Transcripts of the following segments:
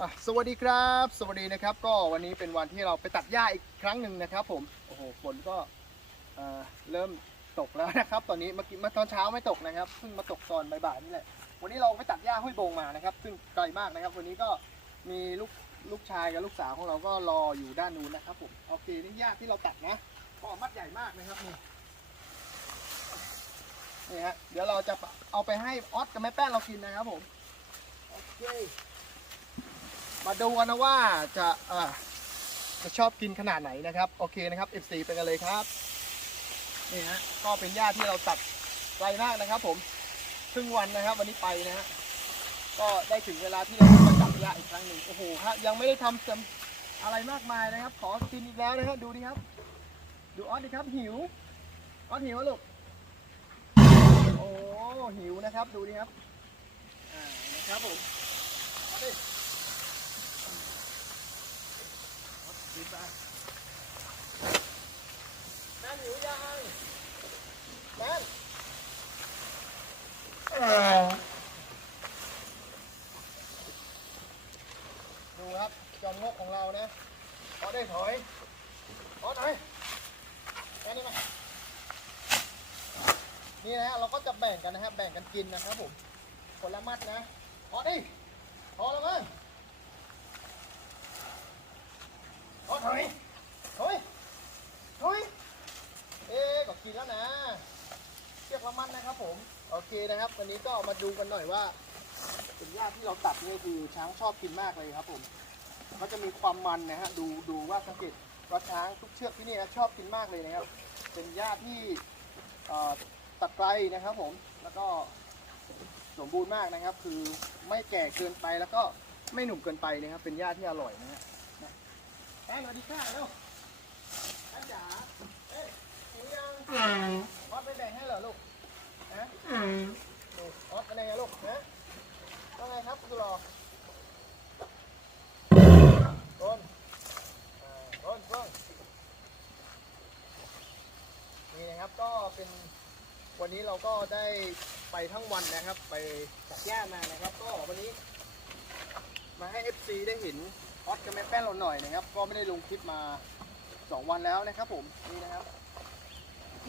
อะสวัสดีครับ สวัสดีนะครับ ก็วันนี้เป็นวันที่เราไปตัดหญ้าอีกครั้งหนึ่งนะครับ ผมโอ้โหฝนก็เอ่อเริ่มตกแล้วนะครับ ตอนนี้เมื่อกี้เมื่อตอนเช้าไม่ตกนะครับเพิ่งมาตกตอนบ่ายๆนี่แหละวันนี้เราไปตัดหญ้าห้วยโบงมานะครับ ซึ่งไกลมากนะครับ วันนี้ก็มีลูกลูกชายกับลูกสาวของเราก็รออยู่ด้านนู้นนะครับ ผมโอเคนี่หญ้าที่เราตัดนะก็มัดใหญ่มากนะครับนี่นี่ฮะเดี๋ยวเราจะเอาไปให้ออสกับแม่แป้งเรากินนะครับผมโอเค มาดูกันนะว่าจะเอ่อจะชอบกินขนาดไหนนะครับโอเคนะครับ F4 ไปกันเลยครับนี่ฮะก็เป็นหญ้าที่เราตัดไกลมากนะครับ ผมครึ่งวันนะครับ วันนี้ไปนะฮะก็ได้ถึงเวลาที่เราจะมาจับหญ้าอีกครั้งหนึ่งโอ้โหฮะยังไม่ได้ทำเต็มอะไรมากมายนะครับ ขอกินอีกแล้วนะฮะดูดิครับ ดูออสดิครับหิวออสหิวอะลูกโอ้หิวนะครับดูดิครับอ่านะครับผมเอาดิ ดีไปแม่นหิวยังแม่นดูครับจอมงกของเรานะขอได้ถอยขอถอยแค่นี้ไหมนี่นะฮะเราก็จะแบ่งกันนะครับ แบ่งกันกินนะครับผมคนละมัดนะพอดิพอแล้วมั้ง โอ้ ถอยถอยถอยเอ๊ะก็กินแล้วนะเชือกละมันนะครับผม โอเคนะครับ วันนี้ก็มาดูกันหน่อยว่าเป็นหญ้าที่เราตัดนี่คือช้างชอบกินมากเลยครับผมก็จะมีความมันนะฮะ ดูดูว่าสังเกตว่าช้างทุกเชือกที่นี่นะชอบกินมากเลยนะครับ เป็นหญ้าที่ตัดไกลนะครับผม แล้วก็สมบูรณ์มากนะครับ คือไม่แก่เกินไปแล้วก็ไม่หนุ่มเกินไปนะครับ เป็นหญ้าที่อร่อยนะฮะ แอนสวัสดีค่ะเร็วแอนจ๋าเอ้ยหิวยังออสไปแบ่งให้เหรอลูกฮะพออสเป็นไงลูกฮะว่าไงครับคุณรอต้นอ่าต้นต้นนี่นะครับก็เป็นวันนี้เราก็ได้ไปทั้งวันนะครับ ไปตัดหญ้ามานะครับ ก็วันนี้ มาให้ FC ได้เห็น ออสกับแม่แป้นเราหน่อยนะครับ ก็ไม่ได้ลงคลิปมา 2 วันแล้วนะครับ ผมนี่นะครับ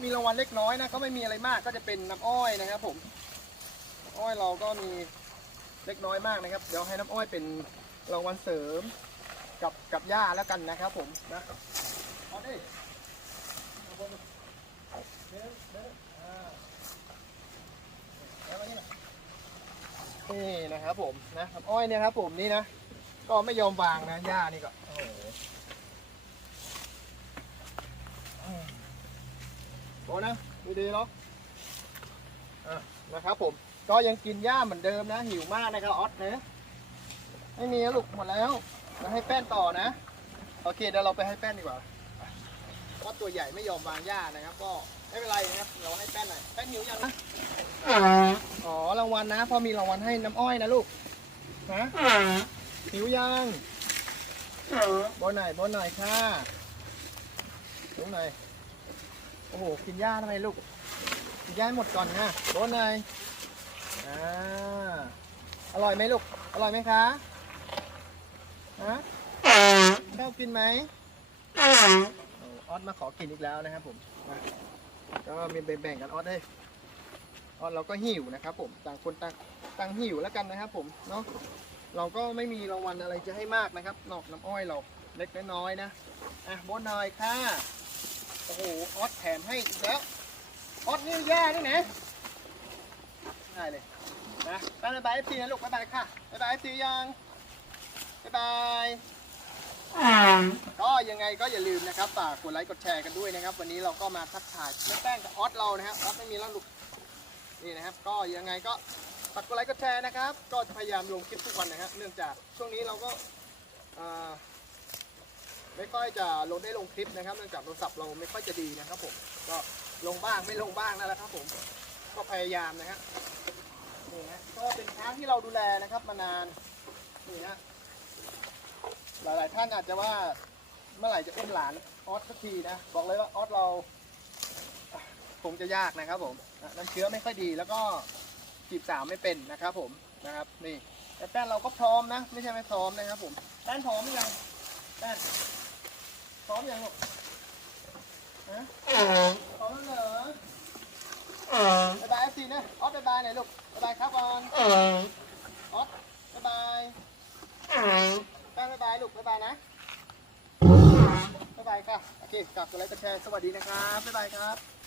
มีรางวัลเล็กน้อยนะก็ไม่มีอะไรมากก็จะเป็นน้ำอ้อยนะครับ ผมอ้อยเราก็มีเล็กน้อยมากนะครับ เดี๋ยวให้น้ำอ้อยเป็นรางวัลเสริมกับกับย่าแล้วกันนะครับ ผมนะเอาดิเอาบนเดินเดินอ่าเอามานี่มานี่นะครับผมนะน้ำอ้อยเนี่ยครับผมนี่นะ ก็ไม่ยอมวางนะหญ้านี่ก็โอ้โหโอ้นะดูดีเนาะอะนะครับผมก็ยังกินหญ้าเหมือนเดิมนะ หิวมากนะครับออสนะไม่มีลูกหมดแล้วเราให้แป้นต่อนะ โอเคเดี๋ยวเราไปให้แป้นดีกว่าเพราะตัวใหญ่ไม่ยอมวางหญ้านะครับ ก็ไม่เป็นไรนะครับเราให้แป้นหน่อยแป้นหิวยังนะอ๋อรางวัลนะพอมีรางวัลให้น้ำอ้อยนะลูกนะ หิวยังบนไหนบนไหนค่ะหิวไหนอยโอ้โหกินหญ้าทำไมลูกกินหญ้าให้หมดก่อนนะบนไหนอยอ่าอร่อยไหมลูกอร่อยไหมคะฮะชอบกินไหมโอ้ออสมาขอกินอีกแล้วนะครับผมอะก็มีแบ่งๆกันออสเลยออสเราก็หิวนะครับผมต่างคนต่างต่างหิวแล้วกันนะครับผมเนาะ เราก็ไม่มีรางวัลอะไรจะให้มากนะครับ นอกน้ำอ้อยเราเล็กน้อยนะอะบนหน่อยค่ะโอ้โหออสแถมให้อีกแล้วออสนี่แย่ด้วยนะได้เลยนะบ๊ายบายเอฟซีนะลูกบ๊ายบายค่ะบ๊ายบายเอฟซียังบ๊ายบายก็ยังไงก็อย่าลืมนะครับฝากกดไลค์กดแชร์กันด้วยนะครับ วันนี้เราก็มาทักทายแม่แป้งกับออสเรานะครับออสไม่มีแล้วลูกนี่นะครับ ก็ยังไงก็ ฝากกดไลค์กดแชร์นะครับ ก็จะพยายามลงคลิปทุกวันนะครับเนื่องจากช่วงนี้เราก็อ่าไม่ค่อยจะลงได้ลงคลิปนะครับ เนื่องจากโทรศัพท์เราไม่ค่อยจะดีนะครับผมก็ลงบ้างไม่ลงบ้างนั่นแหละครับผมก็พยายามนะฮะนี่ฮะก็เป็นช้างที่เราดูแลนะครับมานานนี่ฮะหลายๆท่านอาจจะว่าเมื่อไหร่จะอุ้มหลานออสสักทีนะบอกเลยว่าออสเราคงจะยากนะครับผมน้ำเชื้อไม่ค่อยดีแล้วก็ จีบสาวไม่เป็นนะครับผมนะครับนี่แต่แป้นเราก็พร้อมนะ ไม่ใช่ไม่พร้อมนะครับผมแป้นพร้อมหรือยังแป้นพร้อมยังลูกฮะพร้อมแล้วเหรอบายบายสินะออสบายบายหน่อยลูกบายบายครับก่อนออสบายบายแป้นบายบายลูกบายบายนะบายบายค่ะโอเคกลับกันแล้วจะแชร์สวัสดีนะครับบายบายครับ